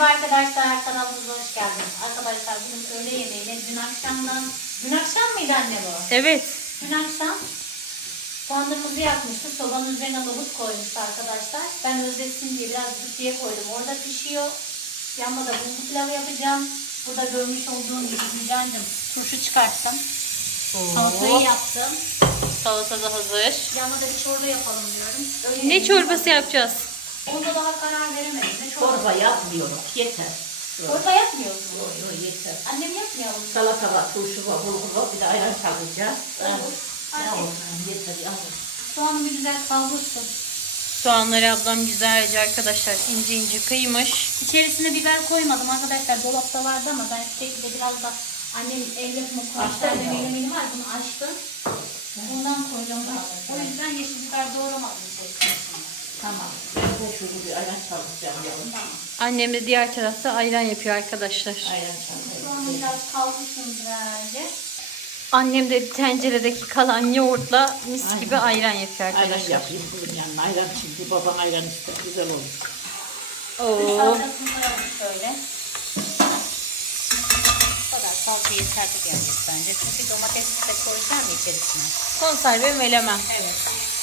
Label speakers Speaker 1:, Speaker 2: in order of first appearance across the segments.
Speaker 1: Merhaba arkadaşlar, kanalımıza hoş geldiniz. Arkadaşlar bugün öğle yemeğine dün akşam mıydı anne bu?
Speaker 2: Evet.
Speaker 1: Dün akşam tandırımızı yakmıştı. Sobanın üzerine nohut koymuştu arkadaşlar. Ben özlesin diye biraz düdüğe koydum. Orada pişiyor. Yanına da bulgur pilavı yapacağım. Burada görmüş olduğun gibi Gülcan'cığım turşu çıkarttım. Salatayı yaptım.
Speaker 2: Salata da hazır.
Speaker 1: Yanına da bir çorba yapalım diyorum.
Speaker 2: Ne çorbası yapacağız?
Speaker 1: Onda daha karar veremedim. Ne
Speaker 3: Çorba yapmıyorum. Yeter.
Speaker 1: Çorba yapmıyoruz mu?
Speaker 3: Yok yeter.
Speaker 1: Annem yapmıyor mu?
Speaker 3: Salata var, turşu var, bulgur var. Bir de ayran çalacağız.
Speaker 1: Hadi.
Speaker 3: Ne olsun yeter yavrum.
Speaker 1: Soğanı bir güzel kavrulsun.
Speaker 2: Soğanları ablam güzelce arkadaşlar ince ince kıymış.
Speaker 1: İçerisine biber koymadım arkadaşlar. Dolapta vardı ama ben sürekli de biraz da annem ellerimi koymuşlar. Menemeni var, bunu açtım. Bundan koyacağım. O yüzden yeşil biber doğramadım içerisine.
Speaker 3: Tamam. Ben de şöyle bir ayran çalacağım yavrum.
Speaker 1: Tamam.
Speaker 2: Annem de diğer tarafta ayran yapıyor arkadaşlar.
Speaker 3: Ayran çalacağım.
Speaker 1: Soğanı biraz kavrulsun güzelce.
Speaker 2: Annem de tenceredeki kalan yoğurtla mis gibi ayran yapıyor
Speaker 3: Ayran
Speaker 2: arkadaşlar.
Speaker 3: yapayım bunun yanına. Ayran şimdi babam ayran ister. Güzel olur.
Speaker 2: Oo.
Speaker 1: Salçasını koyalım şöyle. Bu kadar salça yeterli gelecek bence. Çünkü domatesi de koyacağım ya içerisine.
Speaker 2: Konserve melemen.
Speaker 1: Evet.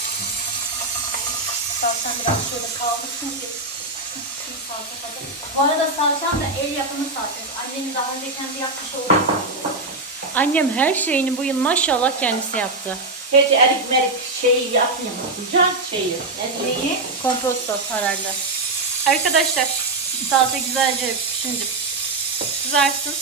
Speaker 1: Salçam biraz şöyle kavrulsun ki şimdi salça tadı. Bu arada salçam da el yapımı salçası. Annemin daha önce kendi yapmış olduğu salçası.
Speaker 2: Annem her şeyini bu yıl maşallah kendisi yaptı.
Speaker 3: Hiç erik merik şeyi yapmıyor musun? Can şeyi.
Speaker 1: Neyi?
Speaker 2: Komposto herhalde. Arkadaşlar salça güzelce şimdi kızarsın.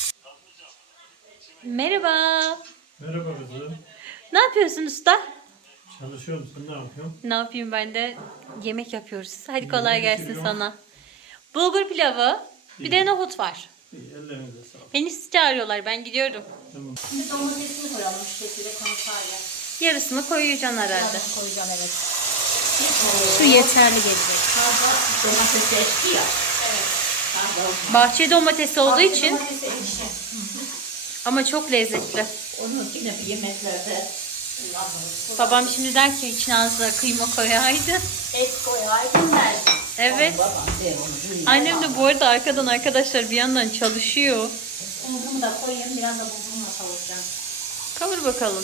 Speaker 2: Merhaba.
Speaker 4: Merhaba kızım.
Speaker 2: Ne yapıyorsun usta?
Speaker 4: Çalışıyorum. Sen ne yapıyorsun?
Speaker 2: Ne yapayım ben de yemek yapıyoruz. Hadi kolay
Speaker 4: Yemek
Speaker 2: gelsin
Speaker 4: pişiriyorum.
Speaker 2: sana. Bulgur pilavı, bir de nohut var.
Speaker 4: İyi, ellerinize sağlık.
Speaker 2: Beni siz çağırıyorlar, ben gidiyorum.
Speaker 4: Tamam.
Speaker 1: Şimdi domatesini koyalım şu şekilde konserve.
Speaker 2: Yarısını koyacaksın herhalde.
Speaker 1: Biraz koyacağım evet.
Speaker 2: Su yeterli gelecek.
Speaker 3: Domates eski ya.
Speaker 1: Evet.
Speaker 2: Bahçe domatesi olduğu için
Speaker 1: Domatesi ekşi.
Speaker 2: ama çok lezzetli.
Speaker 3: Onu yine bir yemeklerde kullanırız.
Speaker 2: Babam şimdi der ki içine az da kıyma koyaydı.
Speaker 1: Et koyardım derdim.
Speaker 2: Evet.
Speaker 3: Babam der onu. Yürüyor.
Speaker 2: Annem de bu arada arkadan arkadaşlar bir yandan çalışıyor.
Speaker 1: Bulgurumu da koyayım. Biraz da bulgurumla kavuracağım.
Speaker 2: Kavur bakalım.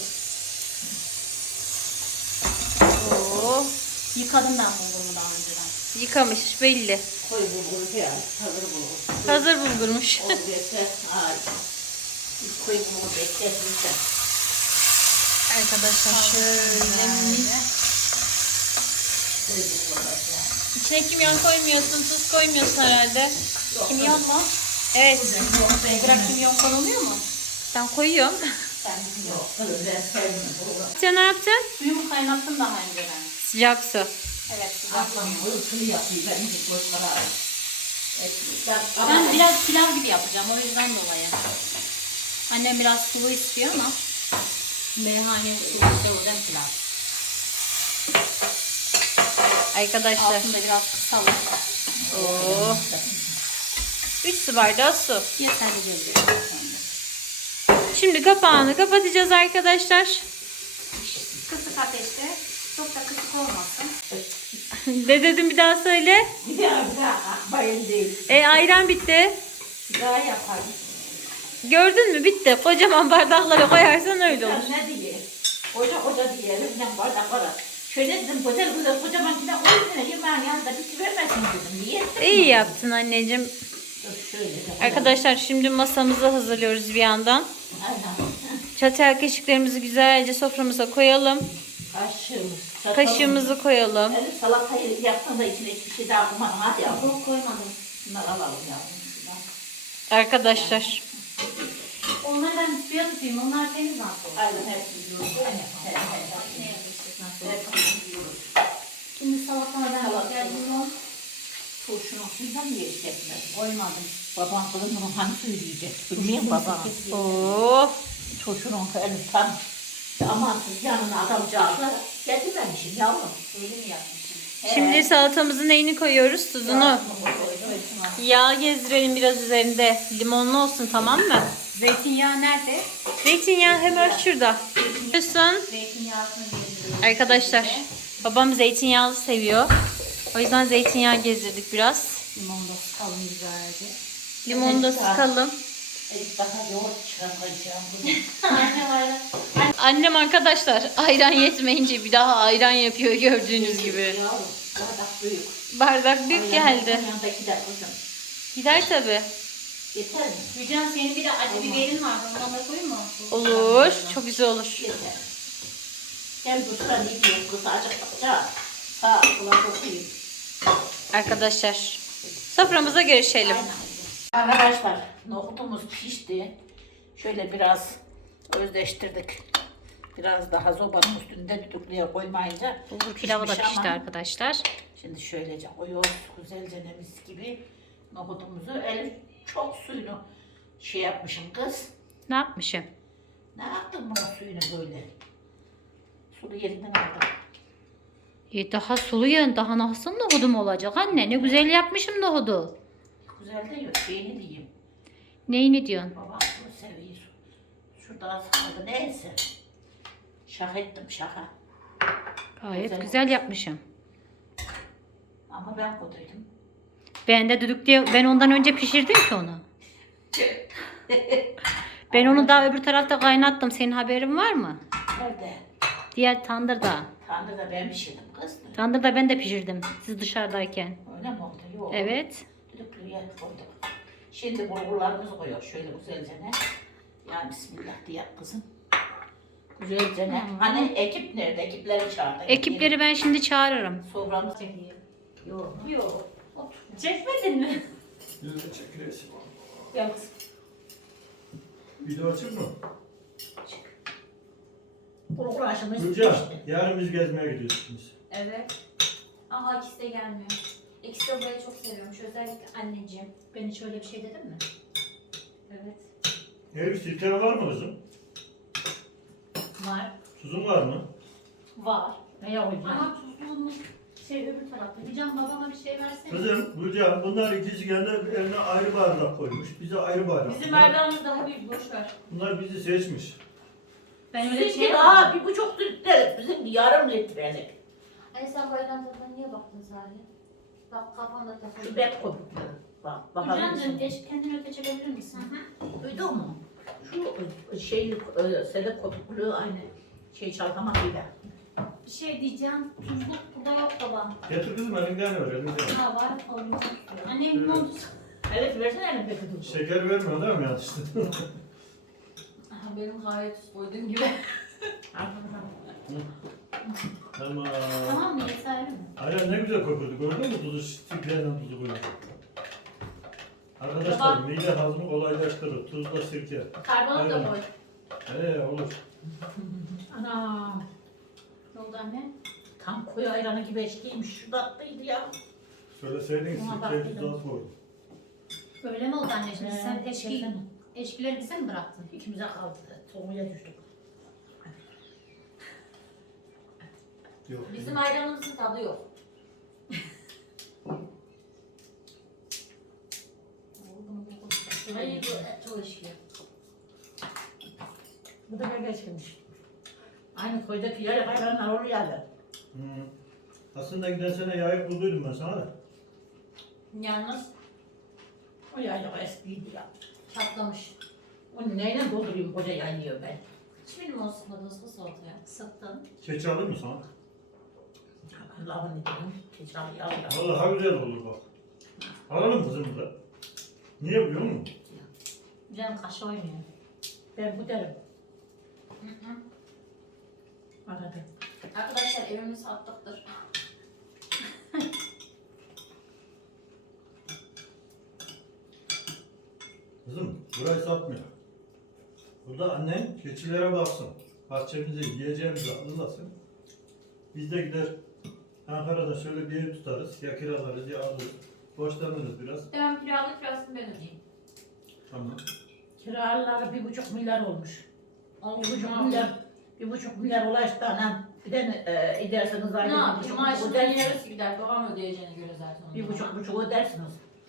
Speaker 2: Oo,
Speaker 1: Yıkadım ben bulgurumu daha önceden.
Speaker 2: yıkamış belli.
Speaker 3: Koy bulguru yani. Hazır bulgur.
Speaker 2: Hazır bulgurmuş.
Speaker 3: O bekler. Koy bulguru bekletirsen.
Speaker 2: Arkadaşlar şöyle mis.
Speaker 3: Koy bulguru yani.
Speaker 2: İçine kimyon koymuyorsun, tuz koymuyorsun herhalde.
Speaker 1: Kimyon mu?
Speaker 2: Evet.
Speaker 1: Bırak kimyon konuluyor mu?
Speaker 2: Ben koyuyorum.
Speaker 1: Ben bilmiyorum.
Speaker 3: Yok, ben sevmiyorum bulguru.
Speaker 2: Sen ne yaptın?
Speaker 1: Suyumu kaynattım daha önceden.
Speaker 2: Sıcak su.
Speaker 1: Evet güzel.
Speaker 3: Ablam bunu yapayım. Ben hiç boş para
Speaker 1: Ben biraz pilav gibi yapacağım o yüzden dolayı. Annem biraz sulu istiyor ama meyhane sulu seveceğim pilav.
Speaker 2: Arkadaşlar.
Speaker 1: Altında biraz kısalım.
Speaker 2: Oo. 3 su bardağı su.
Speaker 1: Yeterli gelecek.
Speaker 2: Şimdi kapağını kapatacağız arkadaşlar.
Speaker 1: Kısık ateşte. Çok da kısık olmasın.
Speaker 2: Ne dedim bir daha söyle.
Speaker 3: Bir daha bayım değil.
Speaker 2: Ayran bitti.
Speaker 3: Bir daha yaparım.
Speaker 2: Gördün mü bitti. Kocaman bardaklara koyarsan öyle olur.
Speaker 3: Ne diye? Koca diye elimden bardak var. Şöyle dedim güzel kocaman bir de koyun yemeğin yanında bitivermesin dedim. Niye?
Speaker 2: İyi yaptın anneciğim.
Speaker 3: Şöyle de.
Speaker 2: Arkadaşlar şimdi masamızı hazırlıyoruz bir yandan.
Speaker 3: Aynen.
Speaker 2: Çatal kaşıklarımızı güzelce soframıza koyalım.
Speaker 3: Kaşığımız. çatalımız.
Speaker 2: Kaşığımızı koyalım.
Speaker 3: Yani salatayı yaptın da içine hiçbir şey daha koymadın hadi ya.
Speaker 1: Yok koymadım.
Speaker 3: Bunları alalım ya.
Speaker 2: Arkadaşlar.
Speaker 1: Onları ben suya tutayım. Onlar temiz nasıl olur?
Speaker 3: Aynen hepsini yiyoruz. Aynen.
Speaker 1: Ne yapacağız nasıl olur?
Speaker 3: Hepsini yiyoruz.
Speaker 1: Şimdi salatadan
Speaker 3: Salata.
Speaker 1: geldim.
Speaker 3: Turşunun suyundan mı yiyecekler? Koymadım. Babam kızım bunu hani söyleyecek? Bilmiyor musun babam?
Speaker 2: Oo.
Speaker 3: Turşunun hani tam amansız yanına adamcağızlar getirmemişim yavrum.
Speaker 1: Öyle mi yapmışsın?
Speaker 2: Şimdi salatamızın neyini koyuyoruz? Tuzunu. Yağ gezdirelim biraz üzerinde. Limonlu olsun, tamam mı?
Speaker 1: Zeytinyağı nerede?
Speaker 2: Zeytinyağı hemen şurada. Biliyorsun
Speaker 1: Zeytinyağını gezdiriyorum.
Speaker 2: arkadaşlar, babam zeytinyağlı seviyor. O yüzden zeytinyağı gezdirdik biraz.
Speaker 1: Limon da sıkalım güzelce.
Speaker 2: Limonu da sıkalım.
Speaker 3: Elif daha yoğurt çıkarmayacağım bunu.
Speaker 1: Annem ayran.
Speaker 2: Annem arkadaşlar ayran yetmeyince bir daha ayran yapıyor gördüğünüz gibi.
Speaker 3: Yavrum bardak büyük.
Speaker 2: Bardak büyük geldi.
Speaker 3: Yanındaki de kızım.
Speaker 2: Gider tabi.
Speaker 3: Yeter mi?
Speaker 1: Gülcan senin bir de acı biberin var. Ondan da koyayım mı?
Speaker 2: Olur. Çok güzel olur.
Speaker 3: Yeter. Hem dursa ne diyeyim kız acıktıkça sağa sola dokuyayım.
Speaker 2: Arkadaşlar soframıza görüşelim.
Speaker 3: Aynen. Arkadaşlar nohutumuz pişti. Şöyle biraz özleştirdik. Biraz daha sobanın üstünde düdüklüye koymayınca
Speaker 2: Bulgur pilavı da
Speaker 3: pişmiş
Speaker 2: pişti
Speaker 3: ama
Speaker 2: arkadaşlar.
Speaker 3: Şimdi şöylece koyuyoruz güzelce mis gibi nohutumuzu. Elif çok suyunu şey yapmışım kız.
Speaker 2: Ne yapmışım?
Speaker 3: Ne yaptın bu suyunu böyle? Sulu yerinden aldım.
Speaker 2: Daha sulu yağın daha nasıl nohudum olacak anne? Ne güzel yapmışım nohudu.
Speaker 3: Güzel de yok. Şeyini diyeyim.
Speaker 2: Neyini diyorsun?
Speaker 3: Babam bunu seviyor. Şurada az kaldı. Neyse. Şaka ettim şaka.
Speaker 2: Gayet güzel yapmışım.
Speaker 3: Ama ben koduydum.
Speaker 2: Ben de ben ondan önce pişirdim ki onu. Ben onu daha öbür tarafta kaynattım. Senin haberin var mı?
Speaker 3: Nerede?
Speaker 2: Diğer tandırda.
Speaker 3: Tandırda ben pişirdim kız.
Speaker 2: Tandırda ben de pişirdim. Siz dışarıdayken.
Speaker 3: Öyle mi oldu? Yok.
Speaker 2: Evet.
Speaker 3: Düdüklüye koyduk. Şimdi bulgurlarımızı koyuyoruz şöyle güzelce ne? Ya Bismillah diye kızım. Güzelce ne? Hani ekip nerede? Ekipleri çağırdık.
Speaker 2: Ekipleri ben şimdi çağırırım.
Speaker 3: Soframız çekeyim. Yok.
Speaker 1: Yok. Çekmedin mi?
Speaker 4: Yüzü çekilirsin.
Speaker 1: Yok.
Speaker 4: Video açık mı?
Speaker 3: Bulgur aşımız
Speaker 4: Gülcan,
Speaker 3: pişti.
Speaker 4: yarın biz gezmeye gidiyoruz biz.
Speaker 1: Evet. Ama ikisi de gelmiyor. İkisi de burayı çok seviyormuş. Özellikle anneciğim. Ben hiç öyle bir şey dedim mi? Evet.
Speaker 4: Elif sirke var mı kızım?
Speaker 1: Var.
Speaker 4: Tuzun var mı?
Speaker 1: Var.
Speaker 3: Ne yapacağım?
Speaker 1: Ama tuzluğumuz öbür tarafta. Gülcan babama bir şey versene.
Speaker 4: Kızım, Gülcan bunlar ikisi kendi eline ayrı bardak koymuş. Bize ayrı bardak.
Speaker 1: Bizim
Speaker 4: Bunlar-
Speaker 1: bardağımız daha büyük. Boş ver.
Speaker 4: Bunlar bizi seçmiş.
Speaker 1: Ben öyle
Speaker 3: Sizinki
Speaker 1: şey
Speaker 3: daha
Speaker 1: yapmadım.
Speaker 3: 1,5 litrelik. Bizim yarım litrelik.
Speaker 1: Ay sen bayram tadına niye baktın Salih? Bak kafamda takıldı.
Speaker 3: Şu bet kopuklu. Bak
Speaker 1: Gülcan'cığım
Speaker 3: bakabilirsin.
Speaker 1: kendini öte çekebilir misin?
Speaker 3: Duydun mu? Şu şeylik, sedef kopukluğu aynı şey çalkamasıyla.
Speaker 1: Bir şey diyeceğim. Tuzluk burada yok baba.
Speaker 4: Getir kızım elinden ver elinden.
Speaker 1: Ha var. Alayım. Annem ne oldu?
Speaker 3: Evet versene elindeki tuzu.
Speaker 4: Şeker vermiyor değil mi yanlıştı?
Speaker 1: Aha, benim kahve tuz koyduğum gibi.
Speaker 4: Tamam.
Speaker 1: Tamam mı? Yeterli mi?
Speaker 4: Aynen ne güzel kokurdu. Gördün mü tuzu? Sirkeyle tuzu böyle. Arkadaşlar
Speaker 1: Tamam.
Speaker 4: mide hazmı kolaylaştırır. Tuzla sirke.
Speaker 1: Karbonat da
Speaker 4: Aynen.
Speaker 1: koy.
Speaker 4: Olur.
Speaker 3: Ana.
Speaker 1: Ne oldu anne?
Speaker 3: Tam koyu ayranı gibi eşkiymiş. Şu tatlıydı ya.
Speaker 4: Söyleseydin
Speaker 3: Buna
Speaker 4: sirkeyi
Speaker 3: bak,
Speaker 4: tuzu az koydum.
Speaker 1: Öyle mi oldu anneciğim? Sen
Speaker 3: Desene.
Speaker 1: eşkileri bize mi bıraktın?
Speaker 3: İkimize kaldı. Soğuya düştük.
Speaker 4: Yok.
Speaker 1: Bizim ayranımızın tadı yok. Hayır bu çok eşki.
Speaker 3: Bu da böyle eşkiymiş. Aynı koydaki yer ayranlar oraya geldi.
Speaker 4: Hı. Aslında giden sene yayık bulduydum ben sana da.
Speaker 1: Yalnız
Speaker 3: O yayla eskiydi ya.
Speaker 1: çatlamış.
Speaker 3: Onu neyle doldurayım koca yaylıyor ben.
Speaker 1: Hiç mi o sıkmadınız bu salataya? Sıktın.
Speaker 4: Keçi alayım mı sana?
Speaker 3: Allah'ın edeyim. Keçalı yağlı.
Speaker 4: Vallahi ha güzel olur bak. Alalım kızım burada. Niye biliyor musun?
Speaker 1: Canım kaşı oynuyor.
Speaker 3: Ben bu derim.
Speaker 1: Hı hı.
Speaker 3: Arada.
Speaker 1: Arkadaşlar evimiz sattıktır.
Speaker 4: Kızım burayı satmıyor. Burada annen keçilere baksın. Bahçemizi yiyeceğimizi hazırlasın. Biz de gider Ankara'da şöyle bir ev tutarız. Ya kiralarız ya alırız. Borçlanırız biraz.
Speaker 1: Ben kiralık kirasını ben ödeyeyim.
Speaker 4: Tamam.
Speaker 3: Kiraları 1,5 milyar olmuş. 1,5
Speaker 1: Ne
Speaker 3: milyar. 1,5 milyar ulaştı anam. Bir de ederseniz ayrı
Speaker 1: yapayım? Maaşımın
Speaker 3: ödersiniz.
Speaker 1: yarısı gider. Babam ödeyeceğine göre zaten. o zaman.
Speaker 3: 1,5 ödersiniz.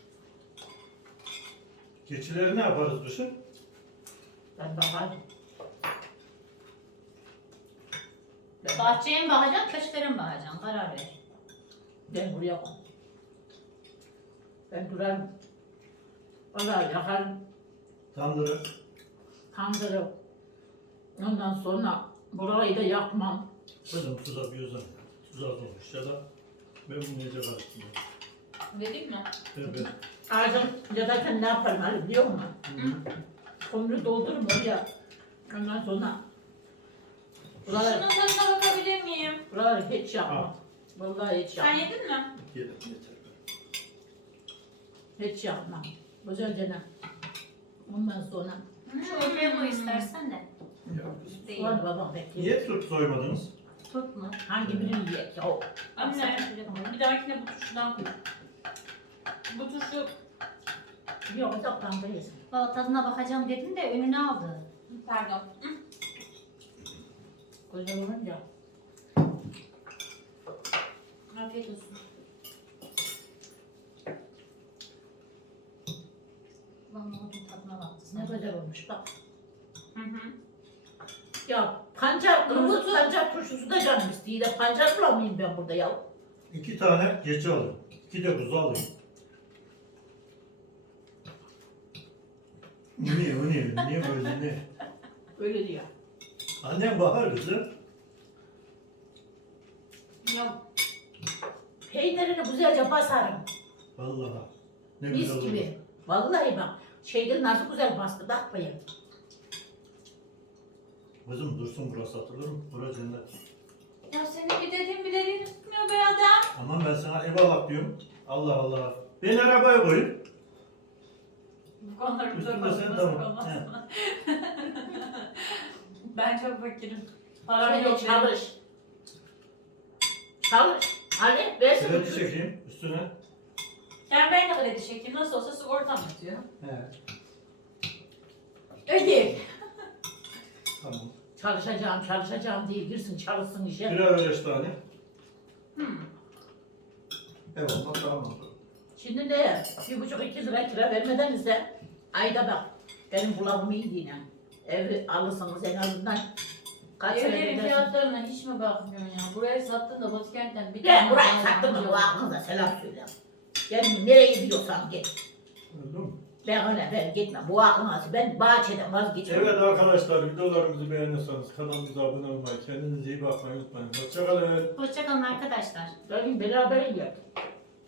Speaker 4: Keçileri ne yaparız kışın?
Speaker 3: Ben bakarım.
Speaker 1: Bahçeye mi bakacaksın, köşklere mi bakacaksın? Karar ver.
Speaker 3: Ben buraya koy. Ben durarım. Vallahi yakarım.
Speaker 4: Tandırı.
Speaker 3: Kandırıp. Ondan sonra burayı da yakmam.
Speaker 4: Kızım tuza bir yüzden. Tuz az olmuş ya da ben bunu iyice karıştırıyorum.
Speaker 2: Dedik mi?
Speaker 4: Evet.
Speaker 3: Ağacım yatarken ne yaparım Ali biliyor musun? Komünü doldururum oraya. Ondan sonra
Speaker 2: Şunun tadına bakabilir miyim?
Speaker 3: buraları hiç yapmam. Vallahi hiç
Speaker 2: Sen
Speaker 3: yapmam.
Speaker 2: yedin mi?
Speaker 4: Yedim yeter.
Speaker 3: Hiç yapmam. Güzelce ne? Ondan sonra
Speaker 1: Şu ortaya koy istersen de.
Speaker 4: Ya kızım.
Speaker 1: Değil.
Speaker 3: soğanı babam bekliyor.
Speaker 4: Niye tut soymadınız?
Speaker 1: Tut mu?
Speaker 3: Hangi birini yiyecek ya o?
Speaker 2: Anne, bir dahakine bu turşudan koy. Bu turşu,
Speaker 3: Yok uzaktan değilsin.
Speaker 1: Valla tadına bakacağım dedim de önüne aldı.
Speaker 2: pardon.
Speaker 3: Güzel olunca.
Speaker 1: Afiyet olsun. Lan nohutun tadına baktı.
Speaker 3: Ne güzel olmuş bak.
Speaker 2: Hı hı.
Speaker 3: Ya pancar, kırmızı pancar turşusu da canım istiyor. Da pancar bulamayayım ben burada ya.
Speaker 4: 2 tane keçi alın. 2 de kuzu alın. Niye böyle ne?
Speaker 3: Öyle diyor.
Speaker 4: Annem bakar kızım.
Speaker 2: Ya,
Speaker 3: Peynirini güzelce basarım.
Speaker 4: Vallahi. Ne
Speaker 3: Mis
Speaker 4: güzel olur.
Speaker 3: gibi. Vallahi bak. Şeyde nasıl güzel bastı bakmayın.
Speaker 4: Kızım dursun burası atılır mı? Burası cennet.
Speaker 2: ya senin bir dediğin tutmuyor be adam.
Speaker 4: Aman ben sana ev alak diyorum. Allah Allah. Ben arabaya koyayım.
Speaker 2: Bu konular
Speaker 4: Üstünde sen tamam. He.
Speaker 2: Ben çok fakirim. Param
Speaker 3: Şöyle
Speaker 2: yok benim.
Speaker 3: çalış. Çalış. Hani versin.
Speaker 4: Kredi çekeyim üstüne.
Speaker 2: Yani ben de kredi çekeyim. Nasıl olsa sigortam yatıyor.
Speaker 4: He.
Speaker 3: Ödeyim.
Speaker 4: Tamam.
Speaker 3: Çalışacağım diye girsin çalışsın işe.
Speaker 4: Kira ver 5 tane.
Speaker 2: Hmm.
Speaker 4: Evet tamam.
Speaker 3: Şimdi ne? 1,5-2 lira kira vermeden ise ayda bak. Benim bulavımı yediğine. Ev alırsanız en azından kaç sene
Speaker 2: Evlerin
Speaker 3: edersin.
Speaker 2: fiyatlarına hiç mi bakmıyorsun ya? Burayı sattın da Batı kentten bir
Speaker 3: Ben burayı
Speaker 2: daha
Speaker 3: sattım mı?
Speaker 2: alacağım.
Speaker 3: Bu aklınıza selam söyle. Gelin nereye gidiyorsan git.
Speaker 4: Öldü mü?
Speaker 3: Ben gitmem. Bu aklınıza ben bahçeden vazgeçmem.
Speaker 4: Evet arkadaşlar videolarımızı beğeniyorsanız kanalımıza abone olmayı, kendinize iyi bakmayı unutmayın. Hoşçakalın.
Speaker 1: Hoşçakalın arkadaşlar.
Speaker 3: Gelin beraber yiyelim.